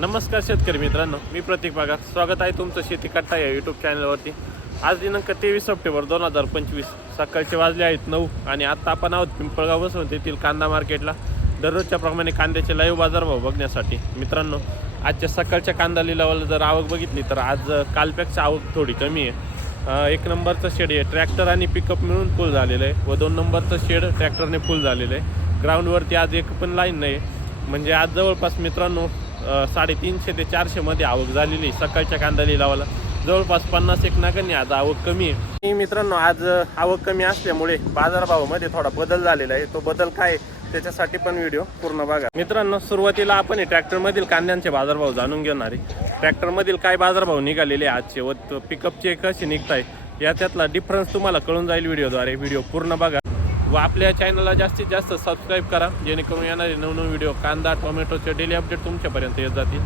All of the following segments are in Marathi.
नमस्कार शेतकरी मित्रांनो मी प्रतीक भागात स्वागत आहे तुमचं शेती कट्टा या यूट्यूब चॅनलवरती आज दिनांक तेवीस सप्टेंबर दोन हजार पंचवीस. सकाळचे वाजले आहेत नऊ आणि आत्ता आपण आहोत पिंपळगाव बसून तेथील कांदा मार्केटला. दररोजच्या प्रमाणे कांद्याचे लाईव्ह बाजारभाव बघण्यासाठी. मित्रांनो आजच्या सकाळच्या कांदा लिलावाला जर आवक बघितली तर आज अ, कालपेक्षा आवक थोडी कमी आहे. एक नंबरचं शेड आहे. ट्रॅक्टर आणि पिकअप मिळून फुल झालेलं आहे व दोन नंबरचं शेड ट्रॅक्टरने फुल झालेलं आहे. ग्राउंडवरती आज एक पण लाईन नाही. म्हणजे आज जवळपास मित्रांनो साडेतीनशे ते चारशेमध्ये आवक झालेली आहे. सकाळच्या कांदा लिलावाला जवळपास पन्नास एक नागांनी आज आवक कमी आहे. मित्रांनो आज आवक कमी असल्यामुळे बाजारभावामध्ये थोडा बदल झालेला आहे. तो बदल काय आहे, त्याच्यासाठी पण व्हिडिओ पूर्ण बघा. मित्रांनो सुरुवातीला आपण हे ट्रॅक्टरमधील कांद्यांचे बाजारभाव जाणून घेणार आहे. ट्रॅक्टरमधील काय बाजारभाव निघालेले आहे आजचे व पिकअपचे कसे निघताय याच्यातला डिफरन्स तुम्हाला कळून जाईल व्हिडिओद्वारे. व्हिडिओ पूर्ण बघा. व आपल्या चॅनलला जास्तीत जास्त सबस्क्राईब करा. जेणेकरून येणारे नवनवीन व्हिडिओ कांदा टोमॅटोचे डेली अपडेट तुमच्यापर्यंत येत जातील.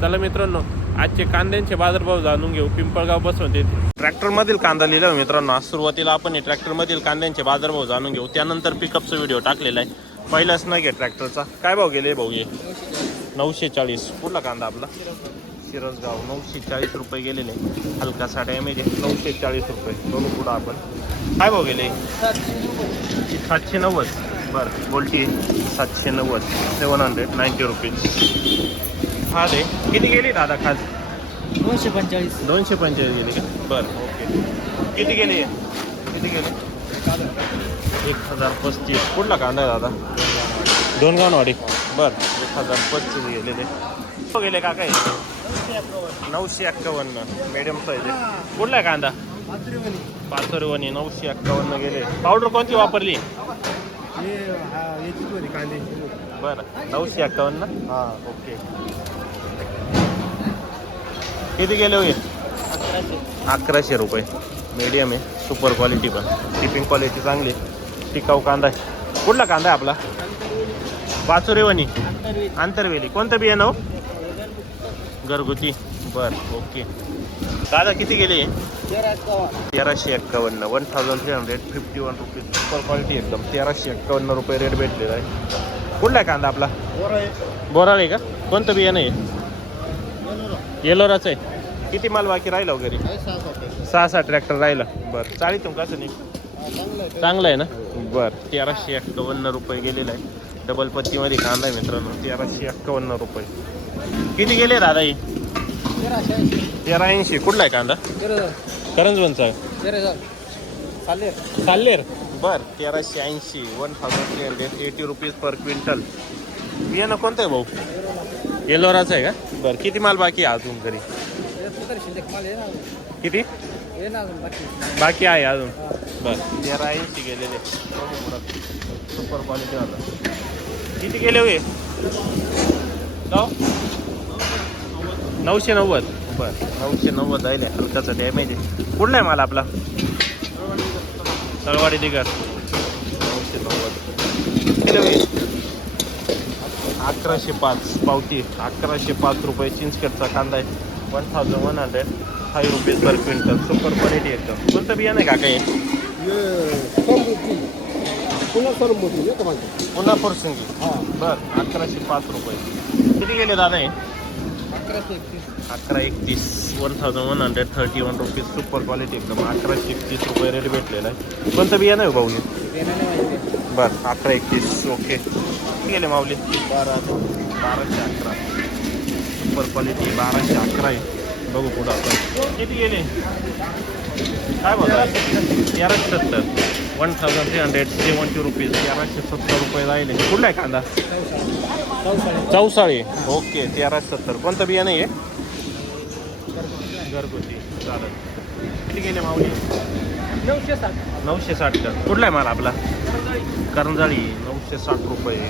चला मित्रांनो आजचे कांद्यांचे बाजारभाव जाणून घेऊ. पिंपळगाव बसवंत येथे. ट्रॅक्टरमधील कांदा लिहिला मित्रांनो. आज सुरुवातीला आपण ट्रॅक्टरमधील कांद्यांचे बाजारभाव जाणून घेऊ. त्यानंतर पिकअपचा व्हिडिओ टाकलेला आहे. पहिलाच नाही घे ट्रॅक्टरचा काय भाव गेले भाऊ हे? नऊशे चाळीस. कुठला कांदा आपला? सिरसगाव नऊशे चाळीस रुपये गेलेले. हलका साड्या म्हणजे नऊशे चाळीस रुपये. दोन पुढं आपण. काय भाव गेले? सातशे नव्वद. बरं बोलटी सातशे नव्वद. सेवन हंड्रेड नाईन्टी रुपीज हा दे किती गेली दादा खास दोनशे पंचेचाळीस. दोनशे पंचेचाळीस गेले का? बरं ओके. किती गेले? किती गेले? एक हजार पस्तीस. कुठला कांदा आहे दादा? दोन गावनवाडी बरं एक हजार पस्तीस गेले ते हो गेले का काय? नऊशे एक्कावन्न. मीडियम साईज आहे. कुठला आहे कांदा? पाचोरवणी नऊशे एक्कावन्न गेले. पावडर कोणती वापरली? बरं. नऊशे एक्कावन्न? हां. ओके. किती गेले होईल अकराशे. रुपये. मीडियम आहे. सुपर क्वालिटी पण. शिपिंग क्वालिटी चांगली. टिकाऊ कांदा आहे. कुठला कांदा आहे आपला? पाचोरेवणी आंतरवेली कोणतं बियाणं हो? घरगुती? बर ओके. दादा किती गेले? तेराशे एक्कावन्न. One thousand three hundred fifty one rupees super quality एकदम. तेराशे एक्कावन्न रुपये रेट भेटलेला आहे. कुठला आहे कांदा आपला? बोराळ आहे का? कोणतं बियाणं आहे? येलोराचं आहे. किती माल बाकी राहिला वगैरे? सहा सहा ट्रॅक्टर राहिला. बरं चाळीतून कसं नाही चांगलं आहे ना? बरं तेराशे एक्कावन्न रुपये गेलेला आहे. डबल पत्तीमध्ये कांदा आहे मित्रांनो तेराशे एक्कावन्न रुपये. किती गेले दादा ही? तेरा ऐंशी. कुठला आहे कांदा? करंजवनचा चालेर बर तेराशे ऐंशी. One thousand three hundred eighty rupees per quintal बियाणं कोणतं आहे भाऊ? येलोराचं आहे का? बरं किती माल बाकी आहे अजून घरी? किती? बाकी. आहे अजून. बरं तेरा ऐंशी गेलेले. सुपर क्वालिटी वाला. किती गेले होय गाव नऊशे नव्वद. बरं नऊशे नव्वद आहे हलकाचा डॅमेज आहे. कुठला आहे माल आपला? तळवाडी दिगर. नऊशे नव्वद. अकराशे पाच पावती. अकराशे पाच रुपये चिंचखेडचा कांदा आहे. One thousand one hundred five rupees per quintal super quality एकदम. कोणतं बियाणं आहे का काही पुन्हा फुरसंगी. बरं अकराशे पाच रुपये. किती गेले दादा हे? अकरा एकतीस. One thousand one hundred thirty one rupees super quality एकदम अकराशे एकतीस रुपये रेट भेटलेला आहे. कोणतं बियाणं आहे हो भाऊ हे बरं अकरा एकतीस. ओके गेले माऊली? बारा बाराशे अकरा. सुपर क्वालिटी बाराशे अकरा आहे. बघू पुढं आपण. किती गेले? काय बघा तेराशे सत्तर. One thousand three hundred seventy rupees तेराशे सत्तर रुपये राहिले. कुठला आहे कांदा? चौसाळी. ओके तेराशे सत्तर. कोणतं बियाणं आहे घरगुती. चालेल. किती गेले माऊली? नऊशे साठ. नऊशे साठ का? कुठला आहे माल आपला? करंजाळी. नऊशे साठ रुपये.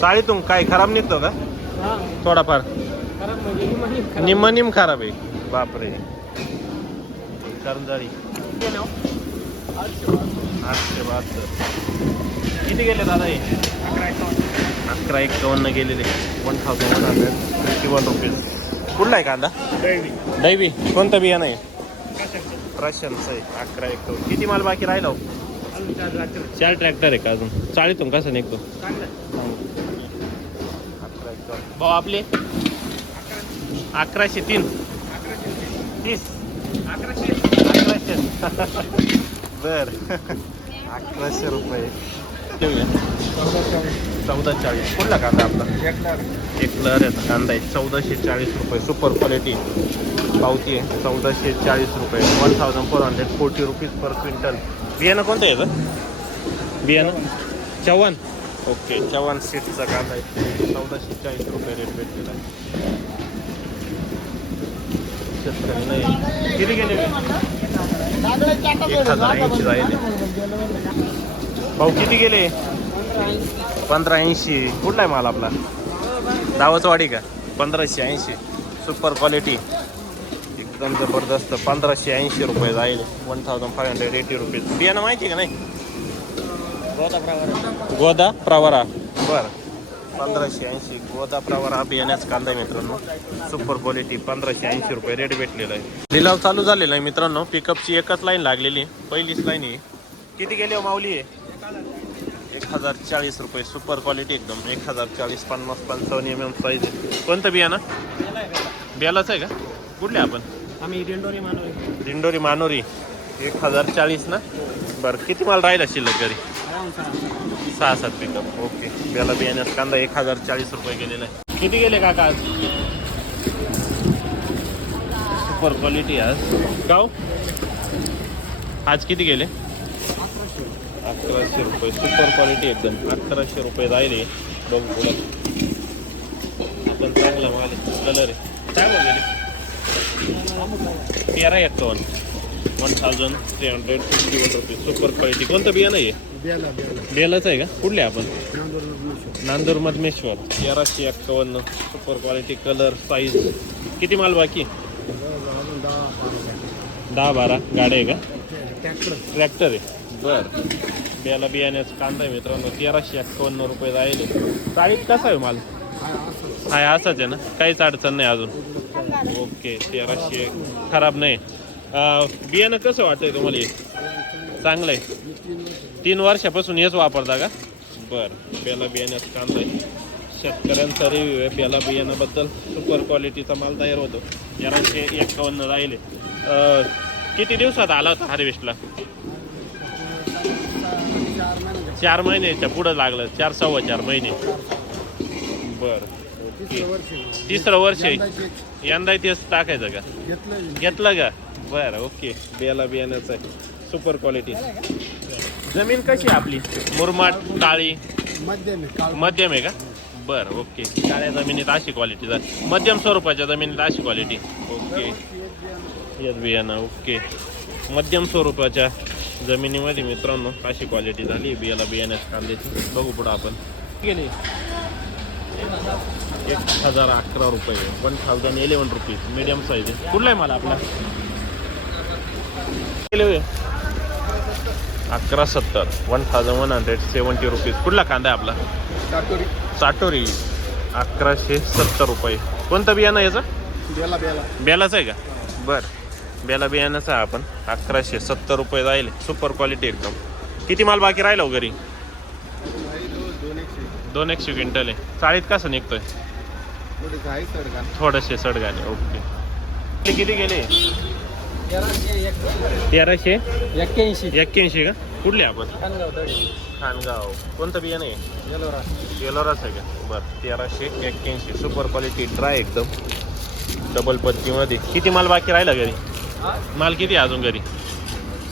चाळीतून काय खराब निघतो का? थोडाफार. निम्म निम खराब. आहे. बापरे. करंजाळी. आठशे बहात्तर. किती गेले दादा हे? अकरा एकावन्न गेलेले. One thousand one hundred fifty one rupees कुठला आहे कांदा? दैवी. कोणतं बियाणं आहे? प्रशांतचं आहे. अकरा एकावन्न. किती माल बाकी राहिला हो? चार ट्रॅक्टर आहे का अजून? चाळीतून कसं निघतो? अकरा भाऊ आपले? अकराशे तीन. तीस. अकराशे. अकराशे. बर. अकराशे रुपये. ठेवूया चौदा चाळीस. कुठला कांदा आपला? एक लहर आहे कांदा आहे. चौदाशे चाळीस रुपये. सुपर क्वालिटी पावती आहे. चौदाशे चाळीस रुपये. One thousand four hundred forty rupees per quintal बियाणं कोणतं याचं? बियाणं? चव्हाण. ओके चव्हाण सीटचा कांदा आहे. चौदाशे चाळीस रुपये रेट भेटलेला आहे. शेतकरी नाही. किती गेले? एक हजार ऐंशी राहिले. भाऊ किती गेले? पंधरा ऐंशी. कुठला आहे माल आपला? दावतवाडी का? पंधराशे ऐंशी. सुपर क्वालिटी एकदम जबरदस्त. पंधराशे ऐंशी रुपये जाईल. One thousand five hundred eighty rupees बियाणं माहिती का नाही? गोदा प्रवरा. बर. पंधराशे ऐंशी. गोदा प्रवरा बियाण्याच कांदा आहे मित्रांनो. सुपर क्वालिटी पंधराशे ऐंशी रुपये रेट भेटलेला आहे. लिलाव चालू झालेला आहे मित्रांनो. पिकअपची एकच लाईन लागलेली पहिलीच लाईन आहे. किती गेली हो माऊली? आहे एक हजार चाळीस रुपये. सुपर क्वालिटी एकदम. एक हजार चाळीस पन्नास पंचावन्न एम एम साईज आहे. कोणतं बियाणं बेलाच आहे का? कुठले आपण? आम्ही दिंडोरी मानव दिंडोरी मानोरी. एक हजार चाळीस ना? बरं किती माल राहिला शिल्लक घरी? सहा. सात पिकअप ओके. बेला बियाण्यात कांदा एक हजार चाळीस रुपये गेलेला आहे. किती गेले काका आज? सुपर क्वालिटी आज गाव? आज किती गेले? अकराशे रुपये. सुपर क्वालिटी एकदम. अकराशे रुपये राहिले. बघू पुढं. आपण चांगला माल कलर आहे. काय तेरा एक्कावन्न one thousand three hundred fifty one rupees super quality कोणतं बियाणं आहे बेलाच आहे का? कुठले आपण? नांदूर मधमेश्वर. तेराशे एक्कावन्न सुपर क्वालिटी कलर साईज किती माल बाकी? दहा बारा. गाड्या आहे का? ट्रॅक्टर. आहे. बर. बियाला बियाण्याचं कांदा आहे मित्रांनो तेराशे एक्कावन्न रुपये राहिले चाळीत कसा आहे माल? हाय असाच आहे ना? काहीच अडचण नाही अजून. ओके तेराशे. खराब नाही. बियाणं कसं वाटतंय तुम्हाला हे? चांगलं आहे. तीन वर्षापासून हेच वापरता का? बरं बेला बियाण्याचं कांदा आहे. शेतकऱ्यांचा रिव्ह्यू आहे बेला बियाण्याबद्दल. सुपर क्वालिटीचा माल तयार होतो. तेराशे एक्कावन्न राहिले. किती दिवसात आला होता हार्वेस्टला चार महिन्याच्या पुढं लागलं चार सव्वा चार महिने. बरं तिसरं वर्ष आहे. यंदा तेच टाकायचं का? घेतलं का? बरं ओके. बियाला बियाण्याचं आहे. सुपर क्वालिटी जमीन कशी आहे आपली? मुरमाड काळी? मध्यम आहे का? बरं ओके. काळ्या जमिनीत अशी क्वालिटी मध्यम स्वरूपाच्या जमिनीत अशी क्वालिटी ओके. येत बियाणं ओके. मध्यम स्वरूपाच्या जमिनीमध्ये मित्रांनो अशी क्वालिटी झाली. बियाला बियाण्याच्या कांद्याची. बघू पुढं आपण. गेले. एक हजार अकरा रुपये. One thousand eleven rupees medium size आहे. कुठला आहे मला आपला. अकरा सत्तर. One thousand one hundred seventy rupees कुठला कांदा आहे आपला? साटोरी अकराशे सत्तर रुपये. कोणतं बियाणं याचं? बेला बेला बेलाचं आहे का? बरं. बेला बियाण्याचं आहे आपण. अकराशे सत्तर रुपये जाईल. सुपर क्वालिटी एकदम. किती माल बाकी राहिला हो घरी? दोन एकशे क्विंटल आहे. चाळीत कसं निघतोय? थोडेसे सडगाने ओके. ते किती गेले? तेराशे? एक्क्याऐंशी एक्क्याऐंशी का? कुठले आपण? खानगाव. कोणतं बियाणं आहे? येलोरा आहे का? बरं तेराशे एक्क्याऐंशी. सुपर क्वालिटी ड्राय एकदम. डबल पत्तीमध्ये किती माल बाकी राहिला घरी? माल किती आहे अजून घरी?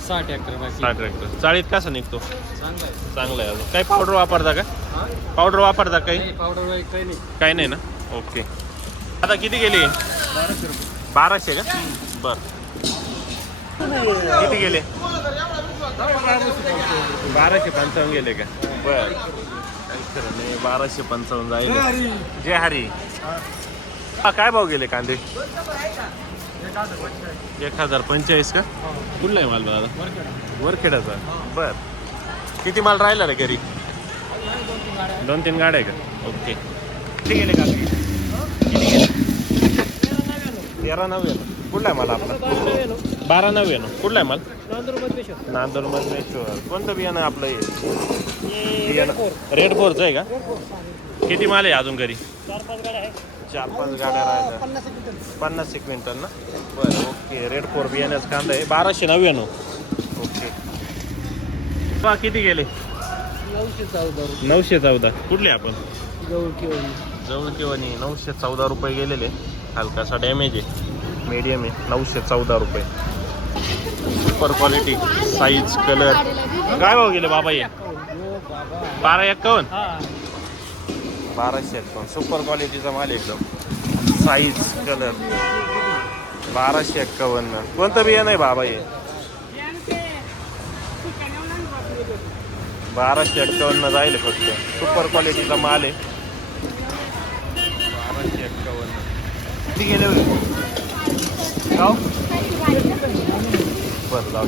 साठ एकर बाकी. साठ ट्रॅक्टर चाळीत कसा निघतो? चांगला आहे. चांगला आहे अजून. काही पावडर वापरता का? हा? पावडर वापरता काही? नाही पावडर वगैरे काही नाही. काही नाही ना? ओके. आता किती गेले? बाराशे रुपये. बाराशे का? बर. किती गेले? बाराशे पंचावन्न गेले का? बर. बाराशे पंचावन्न जाईल. जय हरी. हा काय भाव गेले कांदे? एक हजार पंचेचाळीस का? कुठला आहे माल दादा? वरखेडाचा? बर. किती माल राहिला रे घरी? दोन तीन गाड्या आहे का ओके. किती गेले का किती गेले? तेरा नव्याण्णव कुठला आहे माल आपला? बारा नव्याण्णव कुठला आहे माल? नांदूर मधमेश्वर कोणतं बियाणं आपलं हे? बियाणं. रेड फोरचं आहे का? किती माल आहे अजून घरी? चार पाच गाड्या आहे चार पाच गाड्या राहिल्या. पन्नास एक क्विंटल. पन्नास एक क्विंटल ना? बरं ओके. रेड फोर बियाण्याचा कांदा आहे. बाराशे नव्याण्णव. ओके. बा किती गेले? नऊशे चौदा नऊशे चौदा. कुठले आपण? किंवा जवळ किंवा नाही नऊशे चौदा रुपये गेलेले. हलकासा डॅमेज आहे. मीडियम आहे. नऊशे चौदा रुपये. सुपर क्वालिटी साईज कलर काय भाव गेले बाबा ये बारा एक्कावन्न बाराशे पण सुपर क्वालिटीचा माल एकदम. साईज कलर बाराशे एक्कावन्न कोणतं बियाणं आहे बाबा हे? बाराशे एक्कावन्न जाईल फक्त. सुपर क्वालिटीचा माल आहे. बाराशे एक्कावन्न किती गेले होते? बरं जाऊ.